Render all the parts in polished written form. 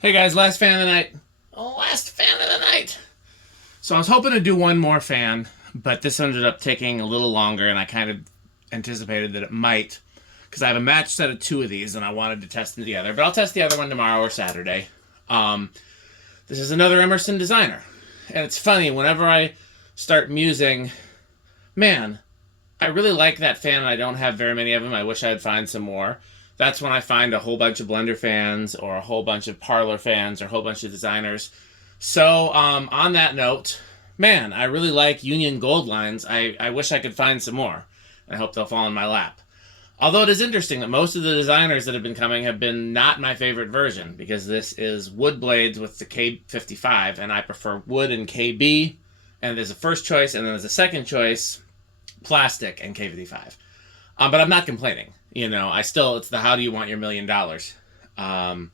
Hey guys, last fan of the night. Oh, last fan of the night. So I was hoping to do one more fan, but this ended up taking a little longer, and I kind of anticipated that it might, because I have a match set of two of these, and I wanted to test them together. But I'll test the other one tomorrow or Saturday. Um, this is another Emerson designer, and it's funny whenever I start musing, man, I really like that fan, and I don't have very many of them. I wish I'd find some more. That's when I find a whole bunch of Blender fans, or a whole bunch of Parlor fans, or a whole bunch of designers. So, on that note, man, I really like Union Gold lines. I wish I could find some more. I hope they'll fall in my lap. Although it is interesting that most of the designers that have been coming have been not my favorite version, because this is wood blades with the K55, and I prefer wood and KB. And there's a first choice, and then there's a second choice, plastic and K55. But I'm not complaining. I still, it's the how do you want your $1,000,000? Um,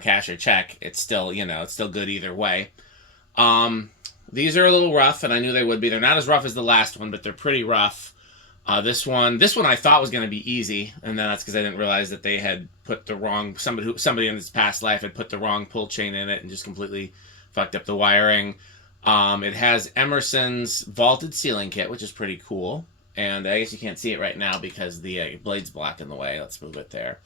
cash or check. It's still, it's still good either way. Um, these are a little rough, and I knew they would be. They're not as rough as the last one, but they're pretty rough. This one I thought was going to be easy, and then that's because I didn't realize that they had put the wrong somebody in his past life had put the wrong pull chain in it and just completely fucked up the wiring. It has Emerson's vaulted ceiling kit, which is pretty cool. And I guess you can't see it right now because the blade's blocking the way. Let's move it there.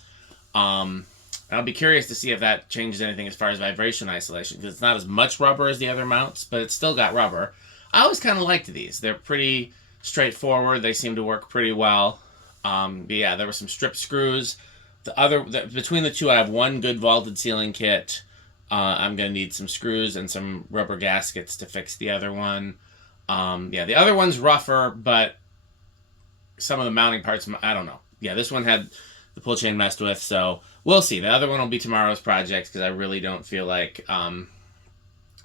I'll be curious to see if that changes anything as far as vibration isolation, because it's not as much rubber as the other mounts, but it's still got rubber. I always kind of liked these. They're pretty straightforward. They seem to work pretty well. But yeah, there were some strip screws. Between the two, I have one good vaulted ceiling kit. I'm gonna need some screws and some rubber gaskets to fix the other one. Yeah, the other one's rougher, but some of the mounting parts, I don't know. Yeah, this one had the pull chain messed with, so we'll see. The other one will be tomorrow's project, because I really don't feel like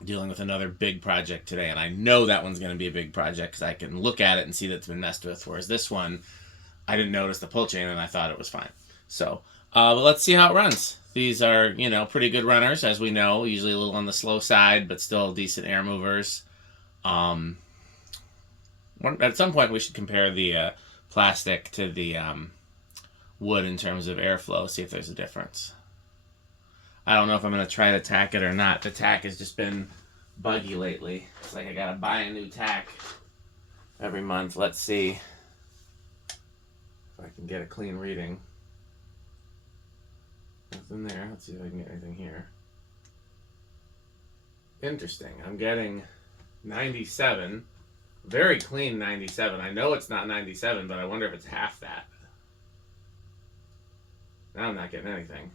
dealing with another big project today. And I know that one's going to be a big project because I can look at it and see that it's been messed with. Whereas this one, I didn't notice the pull chain and I thought it was fine. So, but let's see how it runs. These are, pretty good runners, as we know. Usually a little on the slow side, but still decent air movers. At some point, we should compare the plastic to the wood in terms of airflow, see if there's a difference. I don't know if I'm going to try to tack it or not. The tack has just been buggy lately. It's like I got to buy a new tack every month. Let's see if I can get a clean reading. Nothing there. Let's see if I can get anything here. Interesting. I'm getting 97. Very clean 97. I know it's not 97, but I wonder if it's half that. Now I'm not getting anything.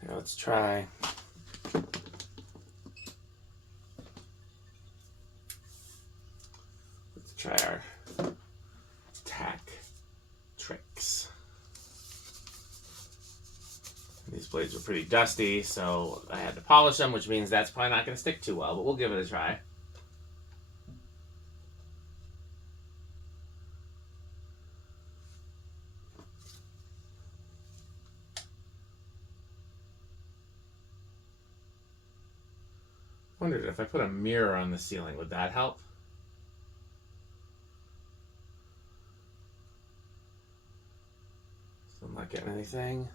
Here, let's try. Let's try our tack tricks. These blades were pretty dusty, so I had to polish them, which means that's probably not going to stick too well, but we'll give it a try. I wondered if I put a mirror on the ceiling, would that help? So I'm not getting anything.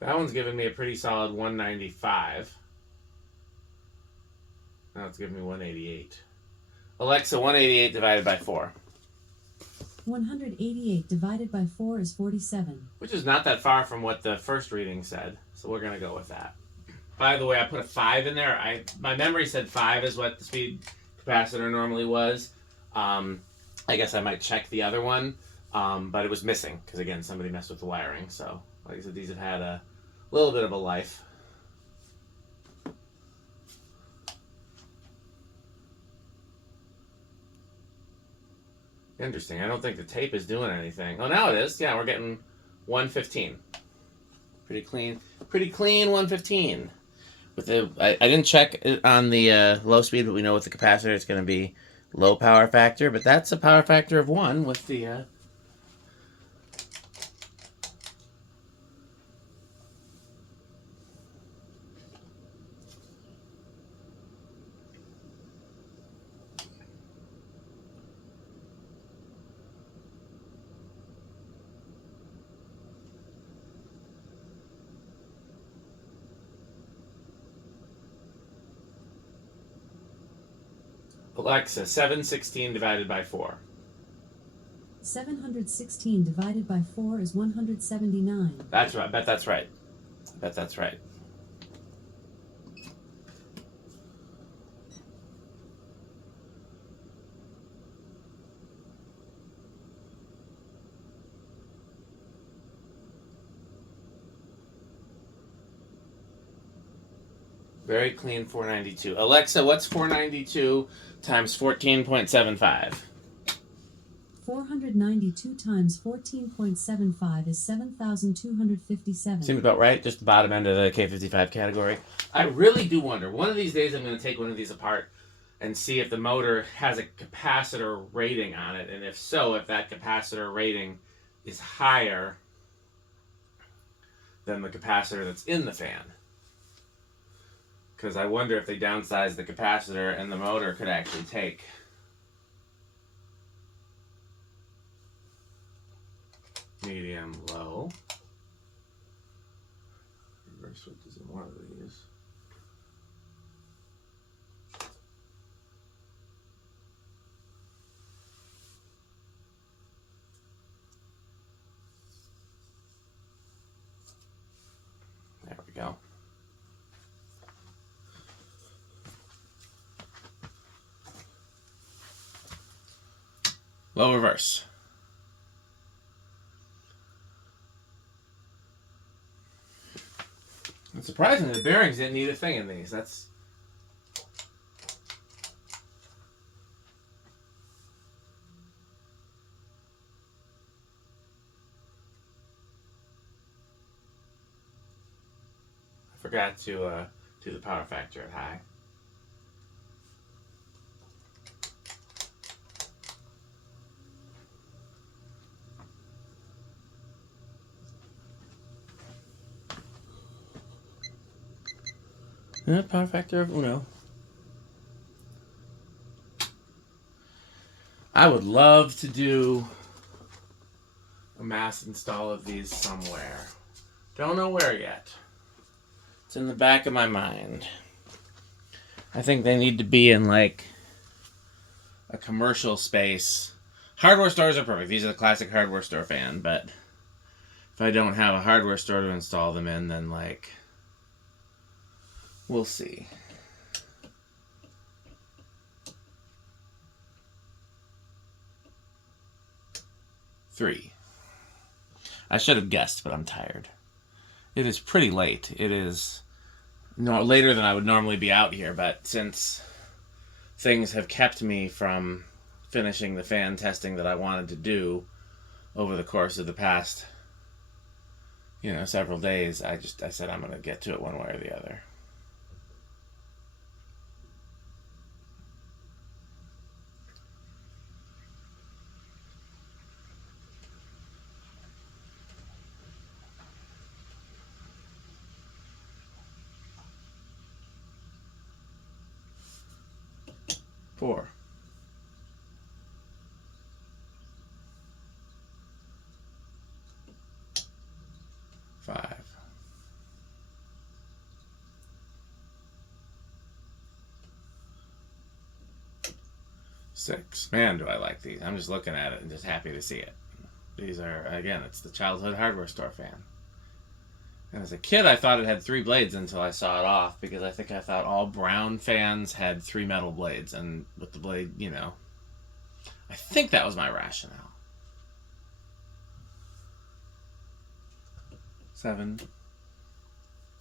That one's giving me a pretty solid 195. Now it's giving me 188. Alexa, 188 divided by 4. 188 divided by 4 is 47. Which is not that far from what the first reading said, so we're going to go with that. By the way, I put a 5 in there. My memory said 5 is what the speed capacitor normally was. I guess I might check the other one, but it was missing, because again, somebody messed with the wiring. So, like I said, these have had a little bit of a life. Interesting. I don't think the tape is doing anything. Oh, now it is. Yeah, we're getting 115. Pretty clean. Pretty clean 115. I didn't check it on the low speed, but we know with the capacitor it's going to be low power factor. But that's a power factor of 1 with the... Alexa, 716 divided by 4. 716 divided by 4 is 179. That's right. I bet that's right. I bet that's right. Very clean 492. Alexa, what's 492 times 14.75? 492 times 14.75 is 7,257. Seems about right. Just the bottom end of the K55 category. I really do wonder. One of these days I'm going to take one of these apart and see if the motor has a capacitor rating on it. And if so, if that capacitor rating is higher than the capacitor that's in the fan. Because I wonder if they downsize the capacitor and the motor could actually take. Medium, low. Reverse switches in one of these. There we go. Low reverse. It's surprising the bearings didn't need a thing in these. That's I forgot to do the power factor at high. Yeah, power factor of Uno. I would love to do a mass install of these somewhere. Don't know where yet. It's in the back of my mind. I think they need to be in like a commercial space. Hardware stores are perfect. These are the classic hardware store fan, but if I don't have a hardware store to install them in, then like we'll see. Three. I should have guessed, but I'm tired. It is pretty late. It is later than I would normally be out here, but since things have kept me from finishing the fan testing that I wanted to do over the course of the past, several days, I said I'm going to get to it one way or the other. Four. Five. Six. Man, do I like these. I'm just looking at it and just happy to see it. These are, again, it's the childhood hardware store fan. And as a kid, I thought it had 3 blades until I saw it off, because I thought all brown fans had 3 metal blades, and with the blade, I think that was my rationale. 7,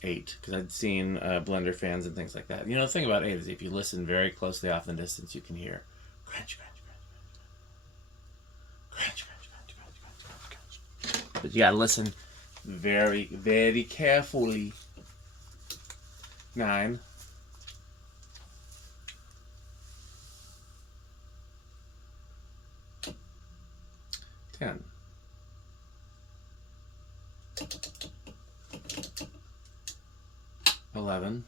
8, because I'd seen blender fans and things like that. The thing about 8 is if you listen very closely off in the distance, you can hear crunch, crunch, crunch, crunch, crunch, crunch, crunch, crunch, crunch. But you gotta listen very, very carefully. 9. 10. 11.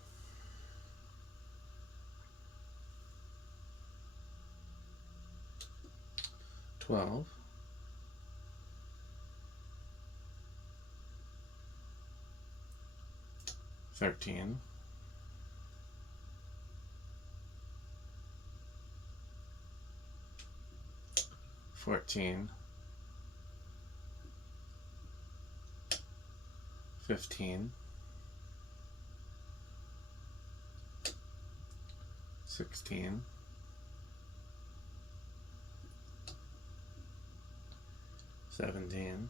12. 13. 14, 15, 16, 17,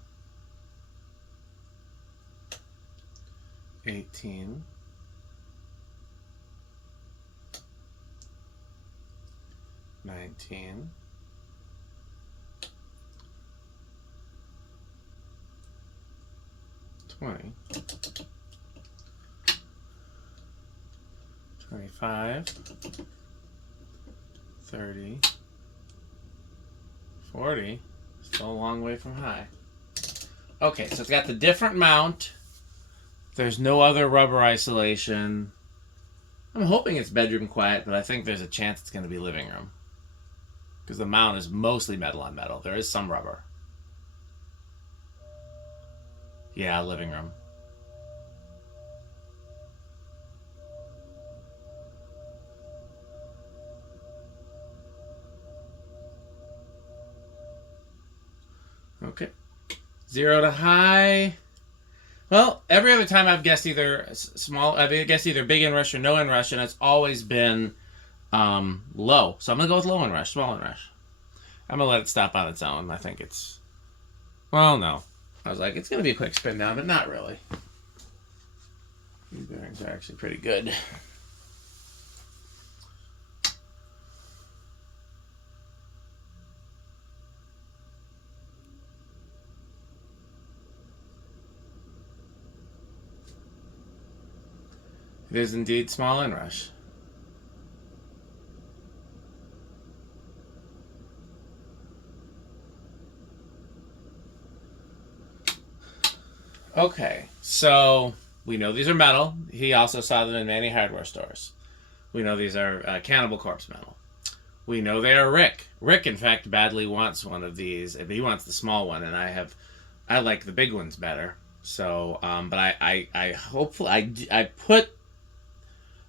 18, 19, 20, 25, 30, 40. Still a long way from high. Okay, so it's got the different mount. There's no other rubber isolation. I'm hoping it's bedroom quiet, but I think there's a chance it's going to be living room. Because the mount is mostly metal on metal. There is some rubber. Yeah, living room. Okay. 0 to high. Well, every other time I've guessed either small, I've guessed either big inrush or no inrush, and it's always been low. So I'm going to go with low inrush, small inrush. I'm going to let it stop on its own. I think it's... Well, no. I was like, it's going to be a quick spin down, but not really. These bearings are actually pretty good. It is indeed small inrush. Okay, so we know these are metal. He also saw them in many hardware stores. We know these are Cannibal Corpse metal. We know they are Rick. Rick, in fact, badly wants one of these. He wants the small one, and I like the big ones better. So, but I hopefully I put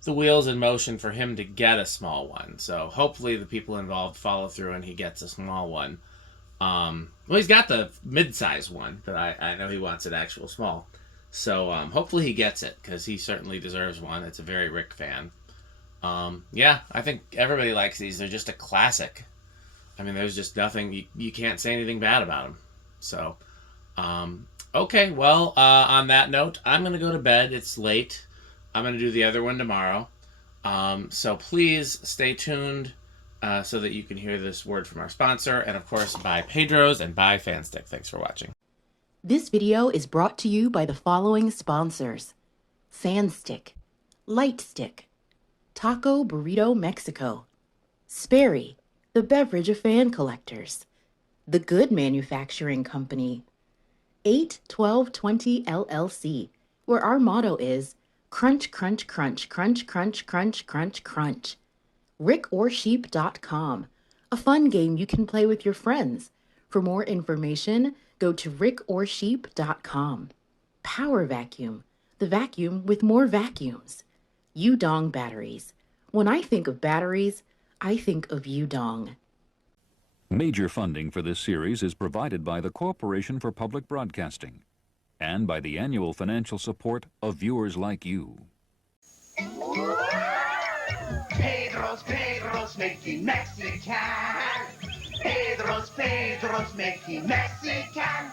the wheels in motion for him to get a small one. So hopefully the people involved follow through and he gets a small one. Well, he's got the mid-size one, but I know he wants an actual small. So hopefully he gets it, because he certainly deserves one. It's a very Rick fan. Yeah, I think everybody likes these. They're just a classic. I mean, there's just nothing, you can't say anything bad about them. So, okay, well, on that note, I'm going to go to bed. It's late. I'm going to do the other one tomorrow. So please stay tuned so that you can hear this word from our sponsor. And of course, buy Pedro's and buy Fanstick. Thanks for watching. This video is brought to you by the following sponsors: Fanstick, Lightstick, Taco Burrito Mexico, Sperry, the beverage of fan collectors, The Good Manufacturing Company, 81220 LLC, where our motto is crunch, crunch, crunch, crunch, crunch, crunch, crunch, crunch. RickOrSheep.com, a fun game you can play with your friends. For more information, go to RickOrSheep.com. Power Vacuum, the vacuum with more vacuums. Udong Batteries. When I think of batteries, I think of Udong. Major funding for this series is provided by the Corporation for Public Broadcasting and by the annual financial support of viewers like you. Pedro's making Mexican. Pedro's making Mexican.